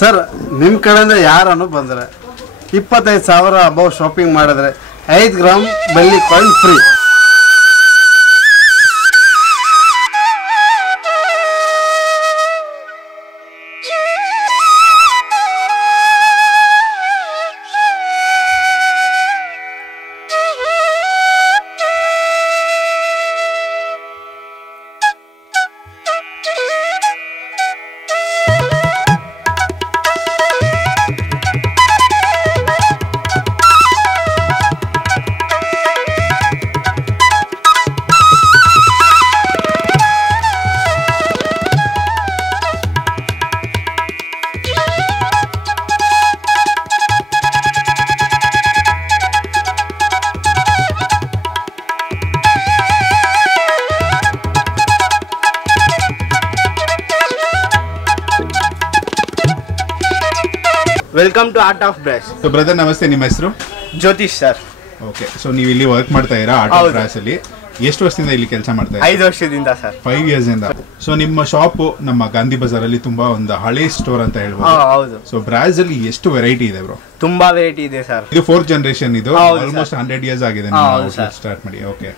Sir ನಿಮ್ಮ ಕಡೆಯಿಂದ ಯಾರನ್ನು ಬಂದರೆ 25,000 ಅಬೌವ್ ಶಾಪಿಂಗ್ ಮಾಡಿದ್ರೆ 5 ಗ್ರಾಮ್ ಬೆಳ್ಳಿ coin free. Welcome to art of brass. So brother ನಮಸ್ತೆ, ನಿಮ್ಮ ಹೆಸರು? ಜ್ಯೋತಿಷ್ ಸರ್. ಓಕೆ, ಸೊ ನೀವು ಇಲ್ಲಿ ವರ್ಕ್ ಮಾಡ್ತಾ ಇದ್ದೀರಾ ಆರ್ಟ್ ಆಫ್ ಬ್ರಾಸ್ ಅಲ್ಲಿ. ಎಷ್ಟು ವರ್ಷದಿಂದ ಇಲ್ಲಿ ಕೆಲಸ ಮಾಡ್ತಾ ಇದ್ದೀರಾ? 5 ವರ್ಷದಿಂದ ಸರ್. 5 years ಇಂದ. ಸೊ ನಿಮ್ಮ ಶಾಪ್ ನಮ್ಮ ಗಾಂಧಿ ಬಜಾರ್ ಅಲ್ಲಿ ತುಂಬಾ ಒಂದು ಹಳೆ ಸ್ಟೋರ್ ಅಂತ ಹೇಳ್ಬೋದು. ಹೌದು. ಸೊ ಬ್ರಾಸ್ ಅಲ್ಲಿ ಎಷ್ಟು ವೆರೈಟಿ ಇದೆ ಬ್ರೋ? ತುಂಬಾ ವೆರೈಟಿ ಇದೆ ಸರ್. ಇದು 4th ಜನರೇಷನ್, ಇದು ಆಲ್ಮೋಸ್ಟ್ 100 years ಆಗಿದೆ ನೀವು ಸ್ಟಾರ್ಟ್ ಮಾಡಿ. ಓಕೆ,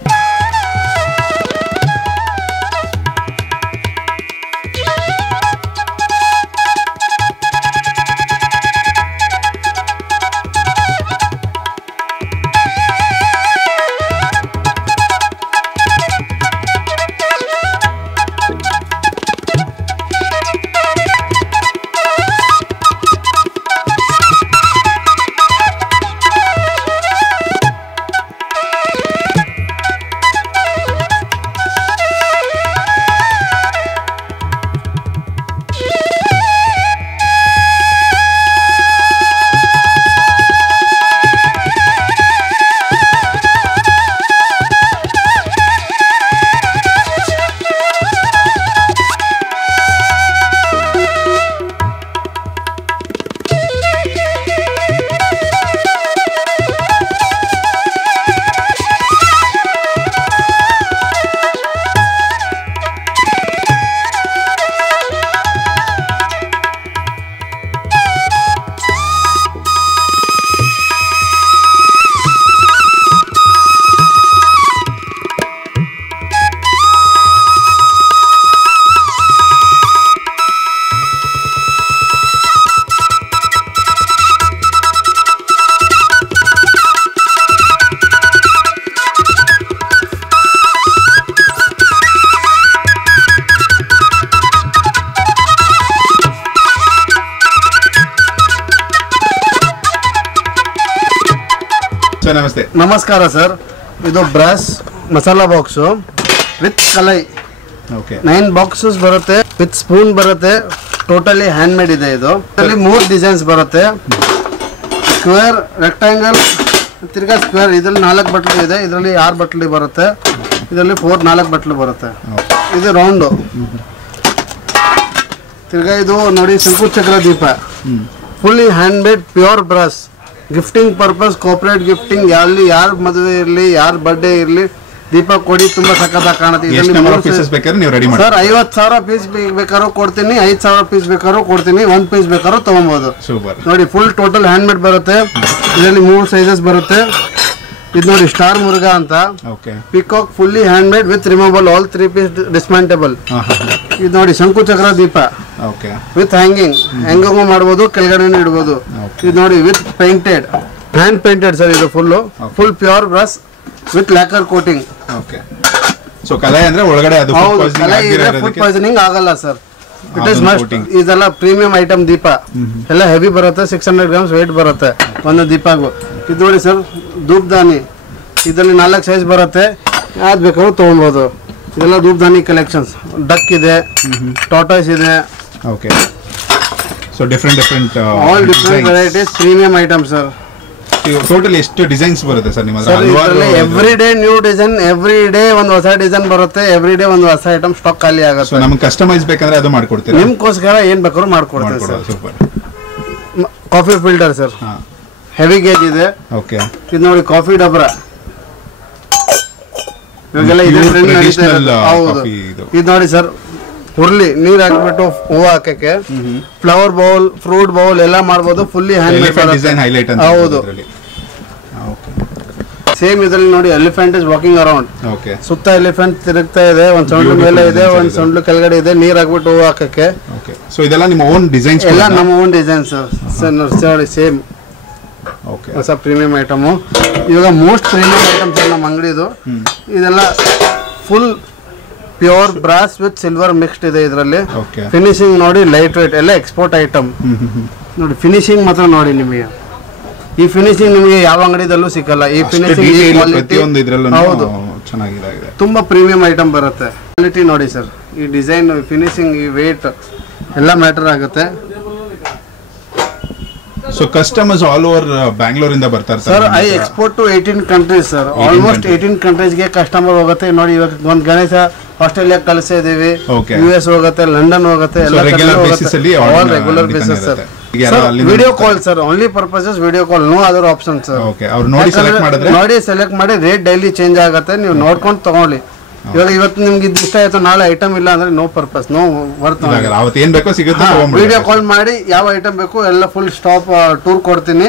ನಮಸ್ತೆ. ನಮಸ್ಕಾರ ಸರ್. ಇದು brass masala box with Kalai. Okay, 9 boxes ಬರುತ್ತೆ, ವಿತ್ ಸ್ಪೂನ್ ಬರುತ್ತೆ. ಟೋಟಲಿ ಹ್ಯಾಂಡ್ ಮೇಡ್ ಇದೆ. ಇದು ಇದರಲ್ಲಿ 3 ಡಿಸೈನ್ಸ್ ಬರುತ್ತೆ. ಸ್ಕ್ವೇರ್, ರೆಕ್ಟಾಂಗಲ್, ತಿರ್ಗಾ ಸ್ಕ್ವೇರ್. ಇದರಲ್ಲಿ 4 ಬಟ್ಲು ಇದೆ, ಇದರಲ್ಲಿ 6 ಬಟ್ಲು ಬರುತ್ತೆ, ಇದರಲ್ಲಿ 4 ಬಟ್ಲು ಬರುತ್ತೆ. ಇದು ರೌಂಡು. ತಿರ್ಗಾ ಇದು ನೋಡಿ ಶಂಕು ಚಕ್ರ ದೀಪ, fully hand made pure brass. Gifting purpose, corporate gifting, ಅಲ್ಲಿ ಯಾರ ಮದುವೆ ಇರಲಿ, ಯಾರ ಬರ್ಡೇ ಇರಲಿ, ದೀಪ ಕೊಡಿ, ತುಂಬಾ ಸಖತ್ತಾಗಿ ಕಾಣುತ್ತೆ. ಸರ್ 50,000 ಪೀಸ್ ಬೇಕಾದ್ರೂ ಕೊಡ್ತೀನಿ, 5,000 ಪೀಸ್ ಬೇಕಾದ್ರೂ ಕೊಡ್ತೀನಿ, 1 ಪೀಸ್ ಬೇಕಾದ್ರೂ ತಗೊಬೋದು. ನೋಡಿ ಫುಲ್ ಟೋಟಲ್ ಹ್ಯಾಂಡ್ ಮೇಡ್ ಬರುತ್ತೆ. ಇದರಲ್ಲಿ 3 ಸೈಜಸ್ ಬರುತ್ತೆ. ಇದು ನೋಡಿ ಸ್ಟಾರ್ ಮುರುಘಾ ಅಂತ, peacock, fully hand made with removable, all 3 piece dismantleable. ಇದು ನೋಡಿ ಶಂಕು ಚಕ್ರ ದೀಪ ವಿತ್ ಹ್ಯಾಂಗಿಂಗ್ ಮಾಡ್ಬೋದು, ಕೆಳಗಡೆ ಇಡ್ಬೋದು. ಇದು ನೋಡಿ with painted, hand painted sir. ಇದು full pure brass with lacquer coating. So ಕಲೈ ಅಂದ್ರೆ ಒಳಗಡೆ ಅದು ಫುಡ್ ಪಾಯ್ಸನಿಂಗ್ ಆಗಲ್ಲ ಸರ್. It is must. ಇದೆಲ್ಲ ಪ್ರೀಮಿಯಂ ಐಟಮ್ ದೀಪ, ಎಲ್ಲ ಹೆವಿ ಬರುತ್ತೆ. 600 ಗ್ರಾಮ್ಸ್ ವೇಟ್ ಬರುತ್ತೆ ಒಂದು ದೀಪಗೂ. ಇದು ನೋಡಿ ಸರ್ ಧೂಪ್ದಾನಿ, ಇದರಲ್ಲಿ 4 ಸೈಜ್ ಬರುತ್ತೆ, ಯಾವ್ದು ಬೇಕಾದ್ರೂ ತೊಗೊಬೋದು. ಇದೆಲ್ಲ ಧೂಪ್ದಾನಿ ಕಲೆಕ್ಷನ್ಸ್. ಡಕ್ ಇದೆ, ಟಾಟಾಸ್ ಇದೆ. Okay, so different all different varieties, premium item sir. Total ಎಷ್ಟು ಡಿಸೈನ್ಸ್ ಬರುತ್ತೆ ಸರ್ ನಿಮ್ಮ ಹತ್ರ? Every day new design, every day ಒಂದು ಹೊಸ ಡಿಸೈನ್ ಬರುತ್ತೆ, ಎವ್ರಿ ಡೇ ಒಂದು ಹೊಸ ಐಟಮ್ ಸ್ಟಾಕ್ ಖಾಲಿ ಆಗುತ್ತೆ. ಸೊ ನಮಗೆ ಕಸ್ಟಮೈಸ್ ಬೇಕಂದ್ರೆ ಅದು ಮಾಡ್ಕೊಡ್ತೀರಾ? ನಿಮ್ಗೋಸ್ಕರ ಏನ್ ಬೇಕಾದ್ರೂ ಮಾಡ್ಕೊಡ್ತೀವಿ sir. Super. Coffee filter sir, heavy gauge ಇದೆ. ಓಕೆ, ಇದು ನೋಡಿ ಕಾಫಿ ಡಬ್ರ, ಇವಾಗೆಲ್ಲ ಇದೆ ಟ್ರೆಂಡ್ ನಡೀತಾ ಇರೋದು. ಹೌದು. ಇದು ನೋಡಿ ಸರ್ ಉರ್ಲಿ ನೀರ್ ಹಾಕ್ಬಿಟ್ಟು ಹೂವು ಹಾಕಕ್ಕೆ ಫ್ಲವರ್ ಬೌಲ್ ಫ್ರೂಟ್ ಬೌಲ್ ಎಲ್ಲ ಮಾಡ್ಬೋದು ಫುಲ್ಲಿ ಹ್ಯಾಂಡ್ ಹೌದು ಸೇಮ್ ಇದ್ರಲ್ಲಿ ನೋಡಿ ಎಲಿಫೆಂಟ್ ಇಸ್ ವಾಕಿಂಗ್ ಅರೌಂಡ್ ಸುತ್ತ ಎಲಿಫೆಂಟ್ ತಿರುಗ್ತಾ ಇದೆ ಒಂದ್ ಸೊಂಡ್ಲು ಮೇಲೆ ಇದೆ ಒಂದ್ ಸೊಂಡ್ಲು ಕೆಳಗಡೆ ಇದೆ ನೀರ್ ಹಾಕ್ಬಿಟ್ಟು ಹೂವು ಹಾಕಕ್ಕೆ ಸೊ ಇದೆಲ್ಲ ನಿಮ್ಮ ಓನ್ ಡಿಸೈನ್ಸ್ ಎಲ್ಲ ನಮ್ಮ ಓನ್ ಡಿಸೈನ್ಸ್ ಸರ್ ಸೇಮ್ ಹೊಸ ಪ್ರೀಮಿಯಂ ಐಟಮು ಇವಾಗ ಮೋಸ್ಟ್ ಪ್ರೀಮಿಯಂ ಐಟಮ್ಸ್ ನಮ್ಮ ಅಂಗಡಿದು ಇದೆಲ್ಲ full pure brass with silver mixed ಇದೆ ಇದರಲ್ಲಿ ಫಿನಿಶಿಂಗ್ ನೋಡಿ ಲೈಟ್ ವೇಟ್ ಎಲ್ಲ ಎಕ್ಸ್ಪೋರ್ಟ್ ಐಟಮ್ ನೋಡಿ ಫಿನಿಶಿಂಗ್ ಮಾತ್ರ ನೋಡಿ ನಿಮಗೆ ಈ ಫಿನಿಶಿಂಗ್ ನಿಮಗೆ ಯಾವ ಅಂಗಡಿದಲ್ಲೂ ಸಿಕ್ಕಲ್ಲ ಈ ಫಿನಿಶಿಂಗ್ ಹೌದು ಚೆನ್ನಾಗಿದೆ ತುಂಬಾ ಪ್ರೀಮಿಯಂ ಐಟಮ್ ಬರುತ್ತೆ ಕ್ವಾಲಿಟಿ ನೋಡಿ ಸರ್ ಈ ಡಿಸೈನ್ ಫಿನಿಶಿಂಗ್ ಈ ವೇಟ್ ಎಲ್ಲ ಮ್ಯಾಟರ್ ಆಗುತ್ತೆ so customers all over Bangalore ಇಂದ ಬರ್ತಾರೆ sir I export to 18 countries sir almost 18 ಕಂಟ್ರೀಸ್ಗೆ ಕಸ್ಟಮರ್ ಹೋಗುತ್ತೆ ನೋಡಿ ಇವಾಗ ಒಂದು ಗಣೇಶ ಆಸ್ಟ್ರೇಲಿಯಾ ಕಳಿಸಿದೀವಿ US ಹೋಗುತ್ತೆ ಲಂಡನ್ ಹೋಗುತ್ತೆ ಎಲ್ಲ regular basis sir video call sir only purposes video call no other option sir ನೋಡಿ ಸೆಲೆಕ್ಟ್ ಮಾಡಿ ರೇಟ್ ಡೈಲಿ ಚೇಂಜ್ ಆಗುತ್ತೆ ನೀವು ನೋಡ್ಕೊಂಡು ತಗೊಳ್ಳಿ ಇವಾಗ ಇವತ್ತು ನಿಮ್ಗೆ ಇದು ಇಷ್ಟ ಆಯ್ತು ನಾಳೆ ಐಟಮ್ ಇಲ್ಲ ಅಂದ್ರೆ no purpose no worth video call ಮಾಡಿ ಯಾವ ಐಟಮ್ ಬೇಕು ಎಲ್ಲ ಫುಲ್ ಸ್ಟಾಪ್ ಟೂರ್ ಕೊಡ್ತೀನಿ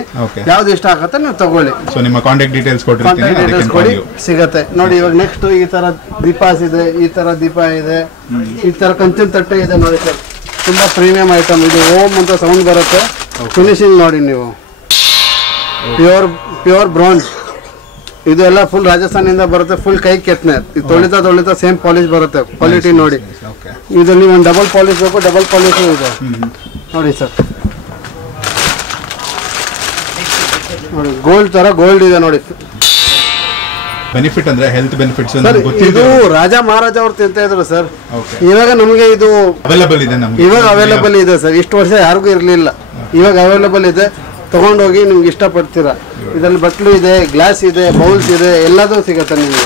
ಯಾವ್ದು ಇಷ್ಟ ಆಗುತ್ತೆ ನೀವು ತಗೊಳ್ಳಿ ನಿಮ್ಮ ಕಾಂಟ್ಯಾಕ್ಟ್ ಡೀಟೇಲ್ಸ್ ಕೊಡಿ ಸಿಗತ್ತೆ ನೋಡಿ ಇವಾಗ ನೆಕ್ಸ್ಟ್ ಈ ತರ ದೀಪಾಸ್ ಇದೆ ಈ ತರ ದೀಪ ಇದೆ ಈ ತರ ಕಂಚಿನ ತಟ್ಟೆ ಇದೆ ನೋಡಿ ಸರ್ ತುಂಬಾ ಪ್ರೀಮಿಯಂ ಐಟಮ್ ಇದು ಓಮ್ ಅಂತ ಸೌಂಡ್ ಬರುತ್ತೆ ಫಿನಿಶಿಂಗ್ ನೋಡಿ ನೀವು ಪ್ಯೂರ್ ಬ್ರಾಂಜ್ ಇದು ಎಲ್ಲ ಫುಲ್ ರಾಜಸ್ಥಾನಿಂದ ಬರುತ್ತೆ ಫುಲ್ ಕೈ ಕೆತ್ತನೆ ತೊಳಿತಾ ಸೇಮ್ ಪಾಲಿಶ್ ಬರುತ್ತೆ ಕ್ವಾಲಿಟಿ ನೋಡಿ ಇದರಲ್ಲಿ ಒಂದು ಡಬಲ್ ಪಾಲಿಶ್ ಬೇಕು ಡಬಲ್ ಪಾಲಿಶ್ ಇದೆ ನೋಡಿ ಸರ್ ನೋಡಿ ಗೋಲ್ಡ್ ತರ ಗೋಲ್ಡ್ ಇದೆ ನೋಡಿ ಬೆನಿಫಿಟ್ ಅಂದ್ರೆ ಹೆಲ್ತ್ ಬೆನಿಫಿಟ್ಸ್ ಇದು ರಾಜ ಮಹಾರಾಜ ಅವ್ರು ತಿಂತ ಇದ್ರು ಸರ್ ಇವಾಗ ನಮಗೆ ಇದು ಅವೈಲೇಬಲ್ ಇದೆ ಇವಾಗ ಅವೈಲೇಬಲ್ ಇದೆ ಸರ್ ಇಷ್ಟು ವರ್ಷ ಯಾರಿಗೂ ಇರ್ಲಿಲ್ಲ ಇವಾಗ ಅವೈಲೇಬಲ್ ಇದೆ ತಗೊಂಡೋಗಿ ನಿಮ್ಗೆ ಇಷ್ಟಪಡ್ತೀರಾ ಇದರಲ್ಲಿ ಬಟ್ಲು ಇದೆ ಗ್ಲಾಸ್ ಇದೆ ಬೌಲ್ಸ್ ಇದೆ ಎಲ್ಲದೂ ಸಿಗುತ್ತೆ ನಿಮಗೆ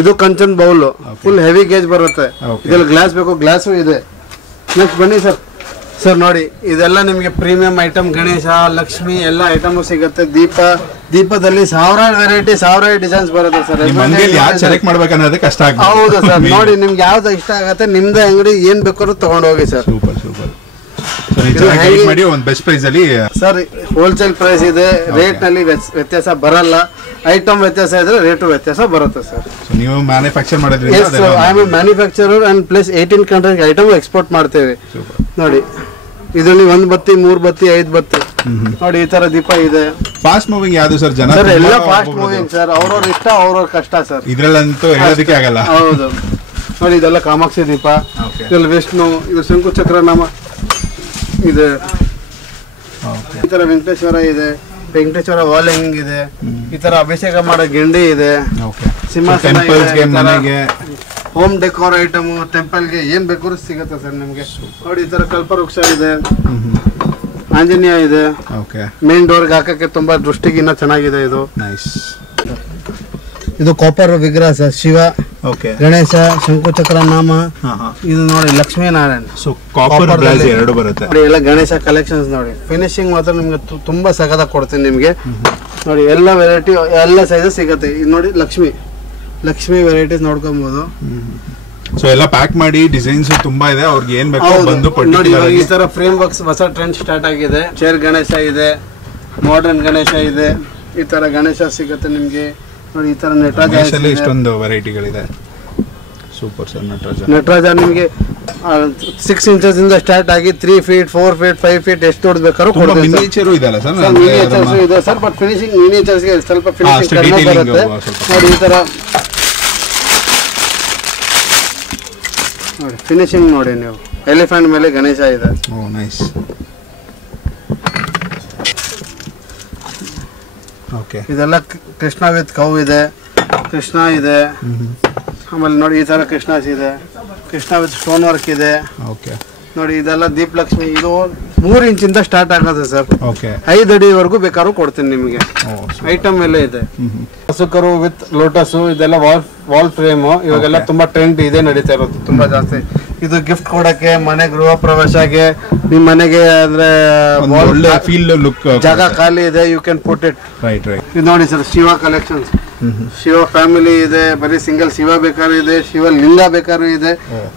ಇದು Kanchan bowl full heavy gauge ಬರುತ್ತೆ ಇದರಲ್ಲಿ ಗ್ಲಾಸ್ ಬೇಕು ಗ್ಲಾಸು ಇದೆ ನೆಕ್ಸ್ಟ್ ಬನ್ನಿ ಸರ್ ಸರ್ ನೋಡಿ ಇದೆಲ್ಲ ನಿಮಗೆ ಪ್ರೀಮಿಯಂ ಐಟಮ್ ಗಣೇಶ ಲಕ್ಷ್ಮಿ ಎಲ್ಲ ಐಟಮ್ ಸಿಗುತ್ತೆ ದೀಪದಲ್ಲಿ ಸಾವಿರಾರು ವೆರೈಟಿ ಸಾವಿರಾರು ಡಿಸೈನ್ಸ್ ಬರುತ್ತೆ ಸರ್ ಹೌದು ಸರ್ ನೋಡಿ ನಿಮ್ಗೆ ಯಾವ್ದು ಇಷ್ಟ ಆಗುತ್ತೆ ನಿಮ್ದೇ ಅಂಗಡಿ ಏನ್ ಬೇಕಾದ್ರೂ ತಗೊಂಡೋಗಿ ಸರ್ ಸರ್ ಹೋಲ್ಸೇಲ್ ಪ್ರೈಸ್ ಇದೆ ರೇಟ್ ನಲ್ಲಿ ವ್ಯತ್ಯಾಸ ಬರಲ್ಲ ಐಟಮ್ ವ್ಯತ್ಯಾಸ ಇದ್ರೆ ರೇಟು ವ್ಯತ್ಯಾಸ ಬರುತ್ತೆ ಸರ್ ನೀವು ಮ್ಯಾನುಫ್ಯಾಕ್ಚರ್ ಮಾಡಿದ್ರಿ I am manufacturer and plus 18 countries item export ಮಾಡ್ತೇವೆ ನೋಡಿ ಇದರಲ್ಲಿ 1 ಬತ್ತಿ 3 ಬತ್ತಿ 5 ಬತ್ತಿ ನೋಡಿ ಈ ತರ ದೀಪ ಇದೆ ಫಾಸ್ಟ್ ಮೂವಿಂಗ್ ಯಾವುದು ಸರ್ ಜನ ಸರ್ ಎಲ್ಲ ಫಾಸ್ಟ್ ಮೂವಿಂಗ್ ಸರ್ ಅವ್ರವ್ರ ಇಷ್ಟ ಅವ್ರವ್ರ ಕಷ್ಟ ಸರ್ ಇದ್ರಲ್ಲಂತೂ ಹೇಳೋದಕ್ಕೆ ಆಗಲ್ಲ ಹೌದು ನೋಡಿ ಇದೆಲ್ಲ ಕಾಮಾಕ್ಷಿ ದೀಪ ಇದೆಲ್ಲ ವಿಷ್ಣು ಇದು ಶಂಕು ಚಕ್ರ ನಾಮ ಇದೆ ಈ ತರ ವೆಂಕಟೇಶ್ವರ ವಾಲ್ ಹ್ಯಾಂಗಿಂಗ್ ಇದೆ ಈ ತರ ಅಭಿಷೇಕ ಮಾಡೋ ಗಿಂಡಿ ಇದೆ ಸಿಂಹಾಸನ ಹೋಮ್ ಡೆಕೋರ್ ಐಟಮ್ ಟೆಂಪಲ್ಗೆ ಏನ್ ಬೇಕಾದ್ರೂ ಸಿಗುತ್ತೆ ಸರ್ ನಿಮ್ಗೆ ನೋಡಿ ಈ ತರ ಕಲ್ಪವೃಕ್ಷ ಇದೆ ಆಂಜನೇಯ ಇದೆ ಮೇನ್ ಡೋರ್ಗೆ ಹಾಕಕ್ಕೆ ತುಂಬಾ ದೃಷ್ಟಿಗಿನ್ನ ಚೆನ್ನಾಗಿದೆ ಇದು ಇದು ಕಾಪರ್ ವಿಗ್ರಹ ಸರ್ ಶಿವ ಗಣೇಶ ಶಂಕುಚಕ್ರ ನಾಮ ಇದು ನೋಡಿ ಲಕ್ಷ್ಮೀ ನಾರಾಯಣ ಎರಡು ಬರುತ್ತೆ ಎಲ್ಲ ಗಣೇಶ ಕಲೆಕ್ಷನ್ಸ್ ನೋಡಿ ಫಿನಿಶಿಂಗ್ ಮಾತ್ರ ನಿಮ್ಗೆ ತುಂಬಾ ಸಗದಾಗಿ ಕೊಡ್ತೀನಿ ನಿಮ್ಗೆ ನೋಡಿ ಎಲ್ಲ ವೆರೈಟಿ ಎಲ್ಲ ಸೈಜಸ್ ಸಿಗುತ್ತೆ ಇದು ನೋಡಿ ಲಕ್ಷ್ಮಿ ವೆರೈಟೀಸ್ ನೋಡ್ಕೊಬಹುದು ಸೊ ಎಲ್ಲ ಪ್ಯಾಕ್ ಮಾಡಿ ಡಿಸೈನ್ಸ್ ತುಂಬಾ ಇದೆ ಅವ್ರಿಗೆ ಏನ್ ಬೇಕು ಬಂದು ನೋಡಿ ಈ ತರ ಫ್ರೇಮ್ ವರ್ಕ್ಸ್ ಹೊಸ ಟ್ರೆಂಡ್ ಸ್ಟಾರ್ಟ್ ಆಗಿದೆ ಚೇರ್ ಗಣೇಶ ಇದೆ ಮಾಡರ್ನ್ ಗಣೇಶ ಇದೆ ಈ ತರ ಗಣೇಶ ಸಿಗುತ್ತೆ ನಿಮ್ಗೆ ನೋಡಿ ಈ ತರ ನಟರಾಜ ಇಷ್ಟೊಂದು ವೆರೈಟಿಗಳಿದೆ ಸೂಪರ್ ಸರ್ ನಟರಾಜ ನಿಮ್ಗೆ 6 ಇಂಚಸ್ ಇಂದ ಸ್ಟಾರ್ಟ್ ಆಗಿ 3 ಫೀಟ್ 4 ಫೀಟ್ 5 ಫೀಟ್ ಎಷ್ಟು ದೊಡ್ಡ ಬೇಕಾದ್ರೂ ಕೊಡ್ತೀವಿ ಮಿನಿಯೇಚರ್ ಇದೆಲ್ಲ ಸರ್ ಮಿನಿಯೇಚರ್ಸ್ ಇದೆ ಸರ್ ಬಟ್ ಫಿನಿಶಿಂಗ್ ಮಿನಿಯೇಚರ್ಸ್ ಗೆ ಸ್ವಲ್ಪ ಫಿನಿಶಿಂಗ್ ಕಡಿಮೆ ಬರುತ್ತೆ ನೋಡಿ ಈ ತರ ನೋಡಿ ಫಿನಿಶಿಂಗ್ ನೋಡಿ ನೀವು ಎಲಿಫೆಂಟ್ ಮೇಲೆ ಗಣೇಶ ಇದೆ ಓ ನೈಸ್ ಓಕೆ ಇದೆಲ್ಲ ಕೃಷ್ಣ ವಿತ್ ಕೌ ಇದೆ ಕೃಷ್ಣ ಇದೆ ಆಮೇಲೆ ನೋಡಿ ಈ ತರ ಕೃಷ್ಣಾಸ್ ಇದೆ ಕೃಷ್ಣ ವಿತ್ ಸ್ಟೋನ್ ವರ್ಕ್ ಇದೆ ಓಕೆ ನೋಡಿ ಇದೆಲ್ಲ ದೀಪ್ ಲಕ್ಷ್ಮಿ ಇದು 3 ಇಂಚಿಂದ ಸ್ಟಾರ್ಟ್ ಆಗುತ್ತೆ ಸರ್ 5 ಅಡಿವರೆಗೂ ಬೇಕಾದ್ರೂ ಕೊಡ್ತೀನಿ ನಿಮಗೆ ಐಟಮ್ ಎಲ್ಲ ಇದೆ ಹಸುಕರು ವಿತ್ ಲೋಟಸ್ ಇದೆಲ್ಲ ವಾಲ್ ಫ್ರೇಮ್ ಇವಾಗೆಲ್ಲ ತುಂಬಾ ಟ್ರೆಂಡ್ ಇದೆ ನಡೀತಾ ಇರೋದು ತುಂಬಾ ಜಾಸ್ತಿ ಇದು ಗಿಫ್ಟ್ ಕೊಡಕ್ಕೆ ಮನೆ ಗೃಹ ಪ್ರವೇಶಕ್ಕೆ ನಿಮ್ ಮನೆಗೆ ಅಂದ್ರೆ ಫೀಲ್ ಲುಕ್ ಜಾಗ ಖಾಲಿ ಇದೆ you can put it right ಇದು ನೋಡಿ sir Shiva collections Shiva family ಇದೆ, ಬರೀ ಸಿಂಗಲ್ ಶಿವ ಬೇಕಾದ್ರೂ ಇದೆ, ಶಿವ ಲಿಂಗ ಬೇಕಾದ್ರೂ ಇದೆ,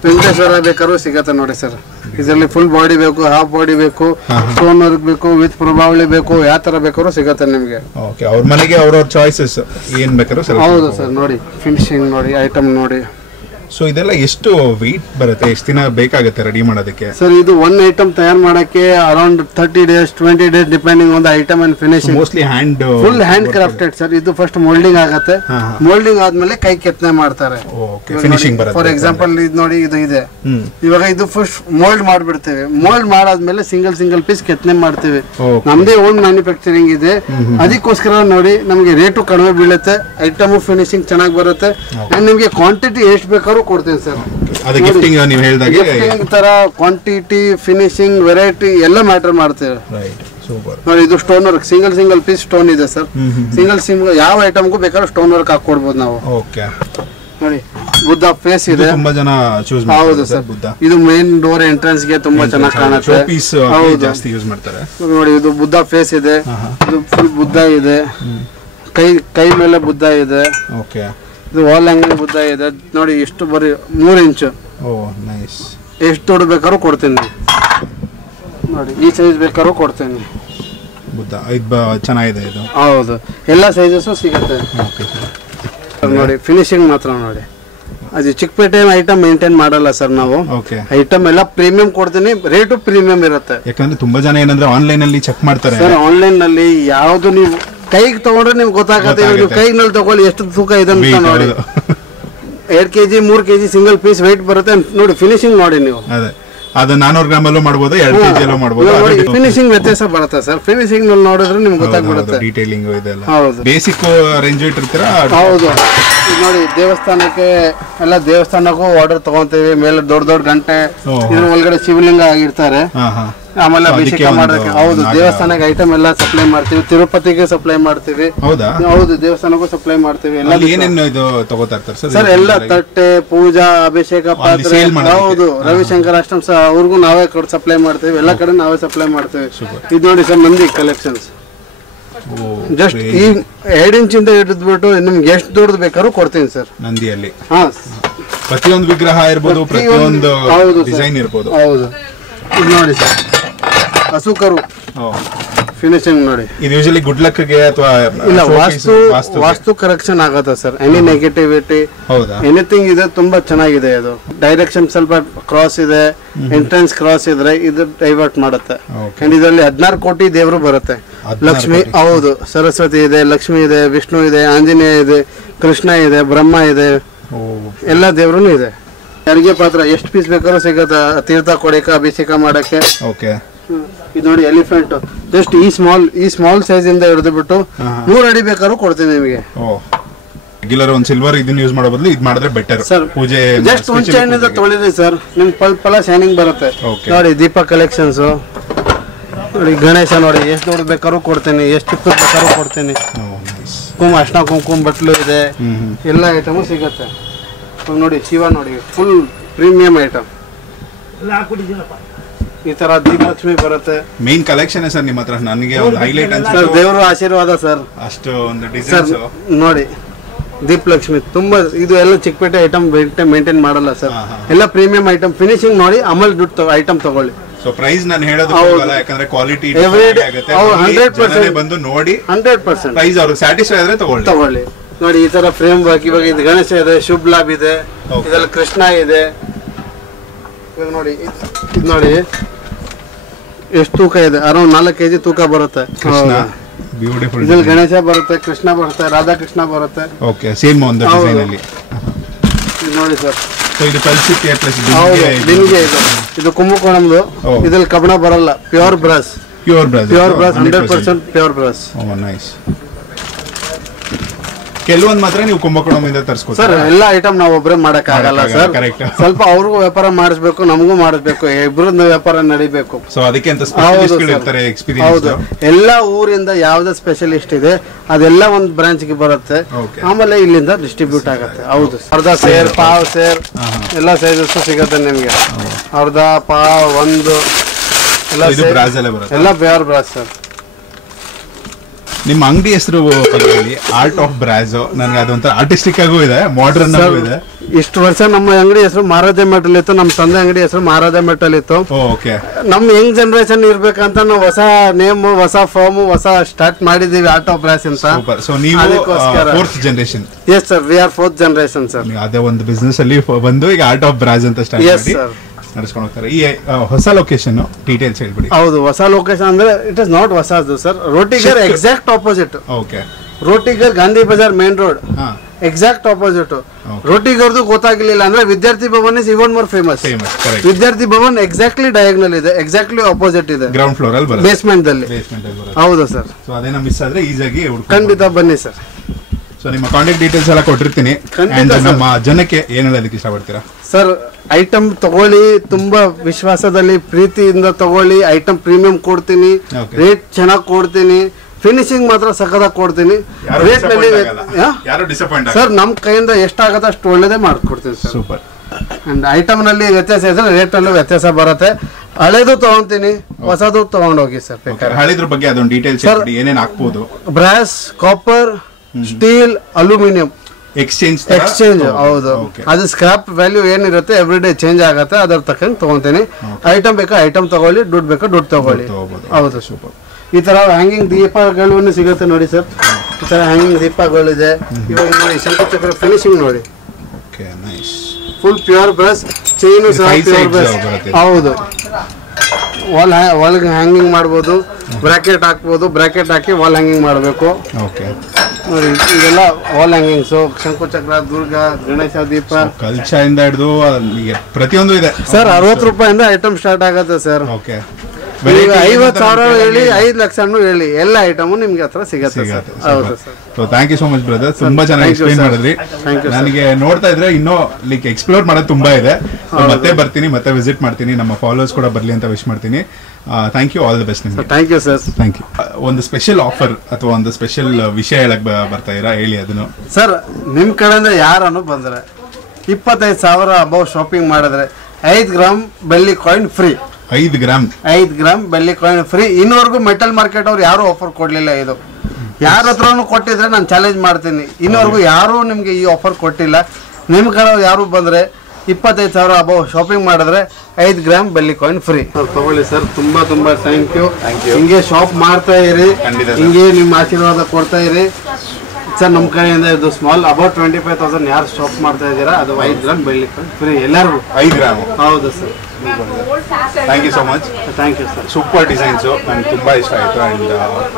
ವೆಂಕಟೇಶ್ವರ ಬೇಕಾದ್ರೂ ಸಿಗತ್ತೆ ನೋಡಿ ಸರ್. ಇದರಲ್ಲಿ ಫುಲ್ ಬಾಡಿ ಬೇಕು, ಹಾಫ್ ಬಾಡಿ ಬೇಕು, ಸ್ಟೋನ್ ವರ್ಕ್ ಬೇಕು, ವಿತ್ ಪ್ರಭಾವಳಿ ಬೇಕು, ಯಾವ ತರ ಬೇಕಾದ್ರೂ ಸಿಗತ್ತೆ ನಿಮ್ಗೆ. ಅವ್ರ ಮನೆಗೆ ಅವ್ರವ್ರ ಚಾಯ್ಸಸ್ ಏನ್ ಬೇಕಾದ್ರೂ. ಹೌದು ಸರ್. ನೋಡಿ ಫಿನಿಶಿಂಗ್ ನೋಡಿ, ಐಟಮ್ ನೋಡಿ. ಸೊ ಇದೆಲ್ಲ ಎಷ್ಟು ವೆಯ್ಟ್ ಬರುತ್ತೆ, ಎಷ್ಟು ದಿನ ಬೇಕಾಗುತ್ತೆ ರೆಡಿ ಮಾಡೋದಕ್ಕೆ ಸರ್? ಇದು ಒನ್ ಐಟಮ್ ತಯಾರು ಮಾಡಕ್ಕೆ around 30 days 20 days depending on the item and finishing. Mostly full hand crafted sir. ಇದು ಫಸ್ಟ್ ಮೋಲ್ಡಿಂಗ್ ಆಗುತ್ತೆ, ಮೋಲ್ಡಿಂಗ್ ಆದ್ಮೇಲೆ ಕೈ ಕೆತ್ತನೆ ಮಾಡ್ತಾರೆ. ಫಾರ್ ಎಕ್ಸಾಂಪಲ್ ಇದು ನೋಡಿ, ಇದು ಇದೆ. ಇವಾಗ ಇದು ಫಸ್ಟ್ ಮೋಲ್ಡ್ ಮಾಡ್ಬಿಡ್ತೇವೆ. ಮೋಲ್ಡ್ ಮಾಡಾದ್ಮೇಲೆ ಸಿಂಗಲ್ ಪೀಸ್ ಕೆತ್ತನೆ ಮಾಡ್ತೀವಿ. ನಮ್ದೇ ಓನ್ ಮ್ಯಾನುಫ್ಯಾಕ್ಚರಿಂಗ್ ಇದೆ, ಅದಕ್ಕೋಸ್ಕರ ನೋಡಿ ನಮ್ಗೆ ರೇಟು ಕಡಿಮೆ ಬೀಳುತ್ತೆ, ಐಟಮ್ ಫಿನಿಶಿಂಗ್ ಚೆನ್ನಾಗಿ ಬರುತ್ತೆ, ಅಂಡ್ ನಿಮ್ಗೆ ಕ್ವಾಂಟಿಟಿ ಎಷ್ಟು ಬೇಕಾದ್ರೂ ಕೊಡ್ತೀನಿ ಸರ್. ತರ ಕ್ವಾಂಟಿಟಿ, ಫಿನಿಶಿಂಗ್, ವೆರೈಟಿ ಎಲ್ಲ ಮ್ಯಾಟರ್ ಮಾಡ್ತೇವೆ ನೋಡಿ. ಇದು stone work, single piece stone ಇದೆ ಸರ್. ಸಿಂಗಲ್ ಯಾವ ಐಟಮ್ಗೂ ಬೇಕಾದ್ರೆ ಸ್ಟೋನ್ ವರ್ಕ್ ಹಾಕೊಡ್ಬೋದು ನಾವು. ನೋಡಿ ಬುದ್ಧ ಫೇಸ್ ಇದೆ, ತುಂಬಾ ಜನ ಚೂಸ್ ಮಾಡ್ತಾರೆ. ಹೌದು ಸರ್. ಇದು ಮೇನ್ ಡೋರ್ ಎಂಟ್ರೆನ್ಸ್ ಗೆ ತುಂಬಾ ಚೆನ್ನಾಗಿ ಕಾಣುತ್ತೆ. ಜಾಸ್ತಿ ಯೂಸ್ ಮಾಡ್ತಾರೆ ನೋಡಿ. ಇದು ಬುದ್ಧ ಫೇಸ್ ಇದೆ, ಇದು ಫುಲ್ ಬುದ್ಧ ಇದೆ, ಕೈ ಮೇಲೆ ಬುದ್ಧ ಇದೆ. ಇದು ವಾಲ್ ಹ್ಯಾಂಗಿಂಗ್ ಬುದ್ಧ ಇದೆ ನೋಡಿ. ಎಷ್ಟು ಬರೀ 3 ಇಂಚು. ಎಷ್ಟು ದೊಡ್ಡ ಬೇಕಾದ್ರೂ ಕೊಡ್ತೀನಿ ನೋಡಿ. ಈ ಸೈಜ್ ಬೇಕಾದ್ರೂ ಕೊಡ್ತೀನಿ. ಬುದ್ಧ ಚೆನ್ನಾಗಿದೆ ಇದು. ಹೌದು, ಎಲ್ಲ ಸೈಜಸ್ ಸಿಗುತ್ತೆ ನೋಡಿ. ಫಿನಿಶಿಂಗ್ ಮಾತ್ರ ನೋಡಿ. ಅದು ಚಿಕ್ಕಪೇಟೆ ಐಟಮ್ ಮೇಂಟೈನ್ ಮಾಡಲ್ಲ ಸರ್ ನಾವು. ಐಟಮ್ ಎಲ್ಲ ಪ್ರೀಮಿಯಂ ಕೊಡ್ತೀನಿ, ರೇಟು ಪ್ರೀಮಿಯಂ ಇರುತ್ತೆ. ಯಾಕಂದ್ರೆ ತುಂಬಾ ಜನ ಏನಂದ್ರೆ ಆನ್ಲೈನ್ ಅಲ್ಲಿ ಚೆಕ್ ಮಾಡ್ತಾರೆ ಸರ್. ಆನ್ಲೈನ್ ನಲ್ಲಿ ಯಾವ್ದು ನೀವು ಕೈಗೆ ತಗೊಂಡ್ರೆ ನಿಮ್ಗೆ ಗೊತ್ತಾಗತ್ತೆ. ನೀವು ಕೈನಲ್ಲಿ ತಗೊಳ್ಳಿ ಎಷ್ಟು ತೂಕ ಇದೆ ಅಂತ ನೋಡಿ. 2 kg 3 kg single piece weight ಬರುತ್ತೆ ನೋಡಿ. ಫಿನಿಶಿಂಗ್ ನೋಡಿ ನೀವು. ಅದು 400 ಗ್ರಾಮ್ ಅಲ್ಲೂ ಮಾಡಬಹುದು, 2 kg ಅಲ್ಲೂ ಮಾಡಬಹುದು. ಫಿನಿಶಿಂಗ್ ವ್ಯತ್ಯಾಸ ಬರುತ್ತೆ ಸರ್. ಫಿನಿಶಿಂಗ್ ನಲ್ಲಿ ನೋಡಿದ್ರೆ ನಿಮ್ಗೆ ಗೊತ್ತಾಗ್ಬಿಡುತ್ತೆ. ಡೀಟೇಲಿಂಗ್ ಇದೆಲ್ಲ. ಹೌದು. ಬೇಸಿಕ್ ರೇಂಜ್ ಇಟ್ಟಿರ್ತೀರಾ? ಹೌದು. ನೋಡಿ ದೇವಸ್ಥಾನಕ್ಕೆ ಎಲ್ಲ, ದೇವಸ್ಥಾನಕ್ಕೂ ಆರ್ಡರ್ ತಗೊಂತೀವಿ. ಮೇಲೆ ದೊಡ್ಡ ಗಂಟೆ, ಇದ್ರ ಒಳಗಡೆ ಶಿವಲಿಂಗ ಆಗಿರ್ತಾರೆ, ಆಮೇಲೆ ಅಭಿಷೇಕ ಮಾಡೋಕೆ. ಹೌದು, ದೇವಸ್ಥಾನಕ್ಕೆ ಐಟಮ್ ಎಲ್ಲ ಸಪ್ಲೈ ಮಾಡ್ತೀವಿ. ತಿರುಪತಿಗೆ ಸಪ್ಲೈ ಮಾಡ್ತೀವಿ. ಹೌದು, ದೇವಸ್ಥಾನಕ್ಕೂ ಸಪ್ಲೈ ಮಾಡ್ತೀವಿ. ಎಲ್ಲ ಏನೇನು ಇದು ತಗೋತಾ ಇರ್ತಾರೆ ಸರ್? ಎಲ್ಲ ತಟ್ಟೆ, ಪೂಜಾ, ಅಭಿಷೇಕ ಪಾತ್ರೆ. ಹೌದು, ರವಿಶಂಕರ್ ಅಷ್ಟಮ್ ಅವ್ರಿಗೂ ನಾವೇ ಸಪ್ಲೈ ಮಾಡ್ತೀವಿ. ಎಲ್ಲ ಕಡೆ ನಾವೇ ಸಪ್ಲೈ ಮಾಡ್ತೀವಿ. ಇದು ನೋಡಿ ಸರ್, ನಂದಿ ಕಲೆಕ್ಷನ್ಸ್. ಜಸ್ಟ್ ಈ 2 ಇಂಚಿಂದ ಹಿಡಿದ್ಬಿಟ್ಟು ನಿಮ್ಗೆ ಎಷ್ಟು ದೊಡ್ಡದು ಬೇಕಾದ್ರೂ ಕೊಡ್ತೀನಿ ಸರ್. ನಂದಿಯಲ್ಲಿ ಪ್ರತಿಯೊಂದು ವಿಗ್ರಹ ಇರ್ಬೋದು, ಪ್ರತಿಯೊಂದು ಡಿಸೈನ್ ಇರ್ಬೋದು. ಹೌದು. ಇದು ನೋಡಿ ಸರ್, ಹಸುಕರು ಫಿನಿಶಿಂಗ್ ನೋಡಿ. ಇದು ಯೂಶಲಿ ಗುಡ್ ಲಕ್ ಗೆ ಅಥವಾ ಇಲ್ಲ, ವಾಸ್ತು ಕರೆಕ್ಷನ್ ಆಗತ್ತೆ ಸರ್. ಎನಿ ನೆಗೆಟಿವಿಟಿ, ಎನಿಥಿಂಗ್ ಇದೆ, ತುಂಬಾ ಚೆನ್ನಾಗಿದೆ. ಇದು ಡೈರೆಕ್ಷನ್ ಸ್ವಲ್ಪ ಕ್ರಾಸ್ ಇದೆ, ಎಂಟ್ರೆನ್ಸ್ ಕ್ರಾಸ್ ಇದ್ರೆ ಇದು ಡೈವರ್ಟ್ ಮಾಡುತ್ತೆ. ಇದರಲ್ಲಿ 16 ಕೋಟಿ ದೇವರು ಬರುತ್ತೆ. ಲಕ್ಷ್ಮಿ, ಹೌದು, ಸರಸ್ವತಿ ಇದೆ, ಲಕ್ಷ್ಮಿ ಇದೆ, ವಿಷ್ಣು ಇದೆ, ಆಂಜನೇಯ ಇದೆ, ಕೃಷ್ಣ ಇದೆ, ಬ್ರಹ್ಮ ಇದೆ, ಎಲ್ಲ ದೇವ್ರು ಇದೆ. ಅಡಿಗೆ ಪಾತ್ರ ಎಷ್ಟು ಪೀಸ್ ಬೇಕಾದ್ರೂ ಸಿಗತ್ತೆ. ತೀರ್ಥ ಕೊಡಕ್ಕೆ, ಅಭಿಷೇಕ ಮಾಡಕ್ಕೆ. ಇದು ನೋಡಿ ಎಲಿಫೆಂಟ್. ಜಸ್ಟ್ ಈ ಸ್ಮಾಲ್ ಸೈಜ್ ಇಂದ ಹಿಡಿದು ಬಿಟ್ಟು 3 ಅಡಿ ಬೇಕಾದ್ರೂ ಕೊಡ್ತೀನಿ ನಿಮಗೆ. ರೆಗ್ಯುಲರ್ ಒಂದು ಸಿಲ್ವರ್ ಇದನ್ನ ಯೂಸ್ ಮಾಡೋ ಬದಲು ಇದು ಮಾಡಿದ್ರೆ ಬೆಟರ್ ಸರ್. ಪೂಜೆ ಜಸ್ಟ್ ಮುಂಚೆಯಿಂದ ತೊಳಿರಿ ಸರ್, ನಿಮ್ ಪಲ್ಪಲ ಶೈನಿಂಗ್ ಬರುತ್ತೆ ನೋಡಿ. ದೀಪ ಕಲೆಕ್ಷನ್ಸ್ ನೋಡಿ. ಗಣೇಶ ನೋಡಿ, ಎಷ್ಟು ದೊಡ್ಡ ಬೇಕಾದ್ರೂ ಕೊಡ್ತೀನಿ, ಎಷ್ಟು ಚಿಕ್ಕದು ಬೇಕಾದ್ರೂ ಕೊಡ್ತೀನಿ. ಅರ್ಶಿನ ಕುಂಕುಮ ಬಟ್ಲು ಇದೆ, ಎಲ್ಲ ಐಟಮು ಸಿಗುತ್ತೆ ನೋಡಿ. ಶಿವ ನೋಡಿ, ಫುಲ್ ಪ್ರೀಮಿಯಂ ಐಟಮ್. ಈ ತರ ದೀಪಲಕ್ಷ್ಮಿ ಬರುತ್ತೆ. ಮೇನ್ ಕಲೆಕ್ಷನ್ ಸರ್ ನಿಮ್ಮ ಹತ್ರ. ನನಗೆ ಒಂದು ಹೈಲೈಟ್ ಅನ್ಸುತ್ತೆ ದೇವರ ಆಶೀರ್ವಾದ ಸರ್. ಅಷ್ಟು ಒಂದು ಡಿಸೈನ್ಸ್ ನೋಡಿ. ದೀಪಲಕ್ಷ್ಮಿ ತುಂಬಾ, ಇದು ಎಲ್ಲ ಚಿಕ್ಕಪೇಟೆ ಐಟಮ್ ಮೇಂಟೈನ್ ಮಾಡಲ್ಲ ಸರ್. ಎಲ್ಲ ಪ್ರೀಮಿಯಂ ಐಟಮ್. ಫಿನಿಶಿಂಗ್ ನೋಡಿ, ಆಮೇಲೆ ದುಡ್ಡು ಐಟಮ್ ತಗೊಳ್ಳಿ. ಸೊ ಪ್ರೈಸ್ ನಾನು ಹೇಳೋದು ಹೋಗಲ್ಲ, ಯಾಕಂದ್ರೆ ಕ್ವಾಲಿಟಿ ಆಗುತ್ತೆ. 100% ಬಂದು ನೋಡಿ 100% ಪ್ರೈಸ್ ಅವ್ರಿಗೆ ಸ್ಯಾಟಿಸ್ಫೈ ಆದ್ರೆ ತಗೊಳ್ಳಿ. ನೋಡಿ ಈ ತರ ಫ್ರೇಮ್ ವರ್ಕ್. ಇವಾಗ ಇದು ಗಣೇಶ ಇದೆ, ಶುಭ್ ಲಾಭ್ ಇದೆ, ಇದೆಲ್ಲ ಕೃಷ್ಣ ಇದೆ. ಇವಾಗ ನೋಡಿ, ಇದು ನೋಡಿ ಎಷ್ಟು ತೂಕ ಇದೆ. ಅರೌಂಡ್ 4 kg ತೂಕ ಬರುತ್ತೆ. ಇದ್ರಲ್ಲಿ ಗಣೇಶ ಬರುತ್ತೆ, ಕೃಷ್ಣ ಬರುತ್ತೆ, ರಾಧಾಕೃಷ್ಣ ಬರುತ್ತೆ. ಓಕೆ, ಸೇಮ್ ಒಂದು ಡಿಸೈನ್ ಅಲ್ಲಿ. ಇದು ನೋಡಿ ಸರ್, ಇದು ಕಲ್ಸಿಕ್ಕೆ ಪ್ಲಸ್ ಬಿನ್ಗೆ ಇದು ಕುಂಭಕೋಣಂದು. ಇದ್ರಲ್ಲಿ ಕಬ್ಬಣ ಬರಲ್ಲ, pure brush 100% pure brush. Nice. ಕೆಲವೊಂದು ಮಾತ್ರ ನೀವು ಕುಂಭಕೋಣಂದಿಂದ ತರಿಸ್ಕೊತೀರಾ ಸರ್? ಎಲ್ಲ ಐಟಮ್ ನಾವು ಒಬ್ಬರೇ ಮಾಡಕ್ ಆಗಲ್ಲ ಸರ್. ಸ್ವಲ್ಪ ಅವ್ರಿಗೂ ವ್ಯಾಪಾರ ಮಾಡಿಸ್ಬೇಕು, ನಮಗೂ ಮಾಡಿಸ್ಬೇಕು, ಇಬ್ಬರದ್ದು ವ್ಯಾಪಾರ ನಡಿಬೇಕು. ಸೊ ಅದಕ್ಕೆ ಅಂತ ಸ್ಪೆಷಲಿಸ್ಟ್ಗಳು ಇರ್ತಾರೆ, ಎಕ್ಸ್‌ಪೀರಿಯನ್ಸ್. ಹೌದು, ಎಲ್ಲ ಊರಿಂದ ಯಾವ್ದು ಸ್ಪೆಷಲಿಸ್ಟ್ ಇದೆ ಅದೆಲ್ಲ ಒಂದು ಬ್ರಾಂಚ್ ಗೆ ಬರುತ್ತೆ. ಆಮೇಲೆ ಇಲ್ಲಿಂದ ಡಿಸ್ಟ್ರಿಬ್ಯೂಟ್ ಆಗುತ್ತೆ. ಹೌದು, ಅರ್ಧ ಸೇರ್, ಪಾವ್ ಸೇರ್, ಎಲ್ಲ ಸೈಜಸ್ ಸಿಗುತ್ತೆ ನಿಮ್ಗೆ. ಅರ್ಧ, ಪಾವ್, ಒಂದು, ಎಲ್ಲ ಪ್ಯೂರ್ ಬ್ರಾಸ್ ಸರ್. ನಿಮ್ಮ ಅಂಗಡಿ ಹೆಸರು ಆರ್ಟ್ ಆಫ್ ಬ್ರಾಜೋ. ನನಗೆ ಅದೊಂಥರ ಆರ್ಟಿಸ್ಟಿಕ್ ಆಗೂ ಇದೆ, ಮಾಡರ್ನ್ ಆಗೂ ಇದೆ. ಇಷ್ಟು ವರ್ಷ ನಮ್ಮ ಅಂಗಡಿ ಹೆಸರು ಮಹಾರಾಜ ಮೆಟಲ್ ಇತ್ತು, ನಮ್ಮ ತಂದೆ ಅಂಗಡಿ ಹೆಸರು ಮಹಾರಾಜ ಮೆಟಲ್ ಇತ್ತು. ಓಕೆ. ನಮ್ಮ ಯಂಗ್ ಜನರೇಷನ್ ಇರ್ಬೇಕಂತ ನಾವು ಹೊಸ ನೇಮ್, ಹೊಸ ಫಾರ್ಮ್, ಹೊಸ ಸ್ಟಾರ್ಟ್ ಮಾಡಿದೀವಿ ಆರ್ಟ್ ಆಫ್ ಬ್ರಾಸ್ ಅಂತ. ಸೊ ನೀವು 4th generation? Yes sir, we are 4th generation sir. ಅದೇ ಒಂದು ಬಿಸ್ನೆಸ್ ಅಲ್ಲಿ ಬಂದು ಈಗ ಆರ್ಟ್ ಆಫ್ ಬ್ರಾಸ್ ಅಂತ ಸ್ಟಾರ್ಟ್ ಮಾಡಿ ನಡೆಸ್ಕೊಂಡು ಹೋಗ್ತಾರೆ. ಈ ಹೊಸ ಲೊಕೇಶನ್ ಡೀಟೇಲ್ಸ್ ಹೇಳ್ಬಿಡಿ. ಹೌದು, ಹೊಸ ಲೊಕೇಶನ್ ಅಂದ್ರೆ ಇಟ್ ಇಸ್ ನಾಟ್ ಹೊಸದು sir, Rotighar exact opposite. Okay. Rotighar Gandhi Bazar main road exact opposite. ರೋಟಿಗರ್ದು ಗೊತ್ತಾಗ್ಲಿಲ್ಲ ಅಂದ್ರೆ Vidyarthi Bhavan is even more famous. Vidyarthi Bhavan exactly diagonal ಇದೆ, ಎಕ್ಸಾಕ್ಟ್ಲಿ ಆಪೋಸಿಟ್ ಇದೆ, ಗ್ರೌಂಡ್ ಫ್ಲೋರ್ ಅಲ್ಲಿ, ಬೇಸ್ಮೆಂಟ್ ಅಲ್ಲಿ. ಹೌದು ಸರ್. ಸೊ ಅದೇನ ಮಿಸ್ ಆದ್ರೆ ಈಸಿಯಾಗಿ ಖಂಡಿತ ಬನ್ನಿ ಸರ್. ಸೊ ನಿಮ್ಮ ಕಾಂಟ್ಯಾಕ್ಟ್ ಡೀಟೇಲ್ಸ್ ಎಲ್ಲ ಕೊಟ್ಟಿರ್ತೀನಿ. ನಮ್ಮ ಜನಕ್ಕೆ ಏನ್ ಹೇಳೋದಕ್ಕೆ ಇಷ್ಟಪಡ್ತೀರಾ ಸರ್? ಐಟಮ್ ತಗೊಳ್ಳಿ, ತುಂಬಾ ವಿಶ್ವಾಸದಲ್ಲಿ ಪ್ರೀತಿಯಿಂದ ತಗೊಳ್ಳಿ. ಐಟಮ್ ಪ್ರೀಮಿಯಂ ಕೊಡ್ತೀನಿ, ರೇಟ್ ಚೆನ್ನಾಗಿ ಕೊಡ್ತೀನಿ, ಫಿನಿಶಿಂಗ್ ಮಾತ್ರ ಸಖತ್ತಾಗಿ ಕೊಡ್ತೀನಿ. ರೇಟ್ ನಲ್ಲಿ ಸರ್ ನಮ್ಮ ಕೈಯಿಂದ ಎಷ್ಟಾಗತ್ತೆ ಅಷ್ಟು ಒಳ್ಳೇದೇ ಮಾಡ್ಕೊಡ್ತೀನಿ ಸರ್. ಸೂಪರ್. ಅಂಡ್ ಐಟಮ್ ನಲ್ಲಿ ವ್ಯತ್ಯಾಸ ಇದ್ರೆ ರೇಟ್ ನಲ್ಲೂ ವ್ಯತ್ಯಾಸ ಬರುತ್ತೆ. ಹಳೇದು ತಗೊಂತೀನಿ, ಹೊಸದು ತಗೊಂಡೋಗಿ ಸರ್. ಹಳೆದ್ರ ಬಗ್ಗೆ ಅದೊಂದು ಡೀಟೇಲ್ಸ್ ಏನೇನು ಹಾಕ್ಬೋದು? Brass, copper, steel, aluminium exchange. ಹೌದು, ಅದು ಸ್ಕ್ರಾಪ್ ವ್ಯಾಲ್ಯೂ ಏನಿರುತ್ತೆ ಎವ್ರಿ ಡೇ ಚೇಂಜ್ ಆಗುತ್ತೆ, ಅದ್ರ ತಕ್ಕಂಗೆ ತಗೊಂತೀನಿ. ಐಟಮ್ ಬೇಕಾ ಐಟಮ್ ತಗೊಳ್ಳಿ, ದುಡ್ಡು ಬೇಕಾ ದುಡ್ಡು ತಗೊಳ್ಳಿ. ಹೌದು. ಸೂಪರ್. ಈ ತರ ಹ್ಯಾಂಗಿಂಗ್ ದೀಪಗಳು ಸಿಗುತ್ತೆ ನೋಡಿ ಸರ್. ಈ ತರ ಹ್ಯಾಂಗಿಂಗ್ ದೀಪಗಳಿದೆ. ಇವಾಗ ನೋಡಿ ಶಂಕುಚಕ್ರ ಫಿನಿಶಿಂಗ್ ನೋಡಿ, ಫುಲ್ ಪ್ಯೂರ್ ಬ್ರಷ್, ಚೈನು ಸಹ ಪ್ಯೂರ್ ಬ್ರಷ್. ಹೌದು. ವಾಲ್ ಹ್ಯಾಂಗಿಂಗ್ ಮಾಡ್ಬೋದು, ಬ್ರಾಕೆಟ್ ಹಾಕ್ಬೋದು, ಬ್ರಾಕೆಟ್ ಹಾಕಿ ವಾಲ್ ಹ್ಯಾಂಗಿಂಗ್ ಮಾಡಬೇಕು ನೋಡಿ. ಇದೆಲ್ಲ ವಾಲ್ ಹ್ಯಾಂಗಿಂಗ್ಸ್, ಶಂಕುಚಕ್ರ, ದುರ್ಗ, ಗಣೇಶ ದೀಪ, ಕಲ್ಚದಿಂದ ಹಿಡಿದು ಪ್ರತಿಯೊಂದು ಇದೆ ಸರ್. 60 ರೂಪಾಯಿಂದ ಐಟಮ್ ಸ್ಟಾರ್ಟ್ ಆಗುತ್ತೆ ಸರ್. 50,000 ಹೇಳಿ, 5 ಲಕ್ಷ ಹೇಳಿ, ಎಲ್ಲ ಐಟಮ್ ನಿಮ್ಗೆ ಹತ್ರ ಸಿಗುತ್ತೆ. ಹೌದು sir. So thank you so much brother, ತುಂಬಾ ಚೆನ್ನಾಗಿ ಎಕ್ಸ್ಪ್ಲೈನ್ ಮಾಡಿದ್ರಿ. ನನಗೆ ನೋಡ್ತಾ ಇದ್ರೆ ಇನ್ನೂ ಲೈಕ್ ಎಕ್ಸ್ಪ್ಲೋರ್ ಮಾಡೋದು ತುಂಬಾ ಇದೆ. ಮತ್ತೆ ಬರ್ತೀನಿ, ಮತ್ತೆ ವಿಸಿಟ್ ಮಾಡ್ತೀನಿ, ನಮ್ಮ ಫಾಲೋವರ್ಸ್ ಕೂಡ ಬರ್ಲಿ ಅಂತ ವಿಶ್ ಮಾಡ್ತೀನಿ. Thank you, all the best ನಿಮ್ಗೆ. Thank you sir. Thank you. ಒಂದು ಸ್ಪೆಷಲ್ ಆಫರ್ ಅಥವಾ ಒಂದು ಸ್ಪೆಷಲ್ ವಿಷಯ ಹೇಳಕ್ ಬರ್ತಾ ಇರಾ, ಹೇಳಿ ಅದನ್ನು. ಸರ್ ನಿಮ್ ಕಡೆಯಿಂದ ಯಾರನ್ನು ಬಂದ್ರೆ 25,000 ಅಬೌವ್ ಶಾಪಿಂಗ್ ಮಾಡಿದ್ರೆ 5 ಗ್ರಾಮ್ ಬೆಳ್ಳಿ ಕಾಯಿನ್ ಫ್ರೀ. 5 ಗ್ರಾಮ್ ಬೆಳ್ಳಿ ಕಾಯಿನ್ ಫ್ರೀ. ಇನ್ನವರೆಗೂ ಮೆಟಲ್ ಮಾರ್ಕೆಟ್ ಅವ್ರು ಯಾರು ಆಫರ್ ಕೊಡ್ಲಿಲ್ಲ. ಇದು ಯಾರ ಹತ್ರನೂ ಕೊಟ್ಟಿದ್ರೆ ನಾನು ಚಾಲೆಂಜ್ ಮಾಡ್ತೀನಿ. ಇನ್ನವರೆಗೂ ಯಾರು ನಿಮ್ಗೆ ಈ ಆಫರ್ ಕೊಟ್ಟಿಲ್ಲ. ನಿಮ್ ಕಡೆ ಯಾರು ಬಂದ್ರೆ 25,000 ಅಬೌವ್ ಶಾಪಿಂಗ್ ಮಾಡಿದ್ರೆ 5 ಗ್ರಾಮ್ ಬೆಳ್ಳಿ ಕಾಯಿನ್ ಫ್ರೀ. ತಗೊಳ್ಳಿ ಸರ್, ತುಂಬಾ ತುಂಬಾ ಥ್ಯಾಂಕ್ ಯು. ಹಿಂಗೆ ಶಾಪ್ ಮಾಡ್ತಾ ಇರಿ, ಹಿಂಗೆ ನಿಮ್ಮ ಆಶೀರ್ವಾದ ಕೊಡ್ತಾ ಇರಿ ಸರ್. ನಮ್ಮ ಕಡೆಯಿಂದ ಇದು ಸ್ಮಾಲ್ ಅಬೌಟ್ 25,000 ಯಾರು ಶಾಪ್ ಮಾಡ್ತಾ ಇದ್ದೀರಾ ಅದು 5 ಗ್ರಾಮ್ ಬೆಳ್ಳಿ ಕಾಯಿನ್ ಫ್ರೀ ಎಲ್ಲರಿಗೂ. 5 ಗ್ರಾಮ್. ಹೌದು sir. Thank you so much. Thank you sir. Super designs ನನಗೆ ತುಂಬಾ ಇಷ್ಟ ಆಯಿತು. And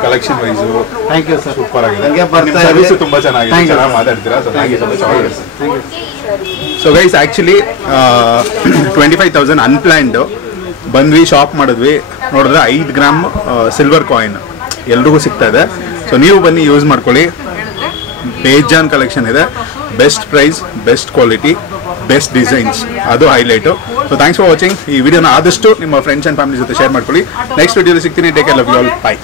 collection wise thank you sir, super ಆಗಿದೆ. ನಿಮ್ಮ ಸರ್ವಿಸು ತುಂಬ ಚೆನ್ನಾಗಿದೆ, ಚೆನ್ನಾಗಿ ಮಾತಾಡ್ತೀರಾ. So thank you so much. Thank you. So guys, actually 25,000 unplanned ಬಂದ್ವಿ, ಶಾಪ್ ಮಾಡಿದ್ವಿ. ನೋಡಿದ್ರೆ 5 ಗ್ರಾಮ್ ಸಿಲ್ವರ್ ಕಾಯಿನ್ ಎಲ್ರಿಗೂ ಸಿಗ್ತಾ ಇದೆ. ಸೊ ನೀವು ಬನ್ನಿ, ಯೂಸ್ ಮಾಡ್ಕೊಳ್ಳಿ. ಬೇಜಾನ್ ಕಲೆಕ್ಷನ್ ಇದೆ, best price, best quality, best designs, ಅದು highlight. So thanks for watching. ಈ ವಿಡಿಯೋನ ಆದಷ್ಟು ನಿಮ್ಮ ಫ್ರೆಂಡ್ಸ್ ಆ್ಯಂಡ್ ಫ್ಯಾಮಿಲಿ ಜೊತೆ ಶೇರ್ ಮಾಡ್ಕೊಳ್ಳಿ. ನೆಕ್ಸ್ಟ್ ವಿಡಿಯೋಲಿ ಸಿಗ್ತೀನಿ. Take care, love you all, by.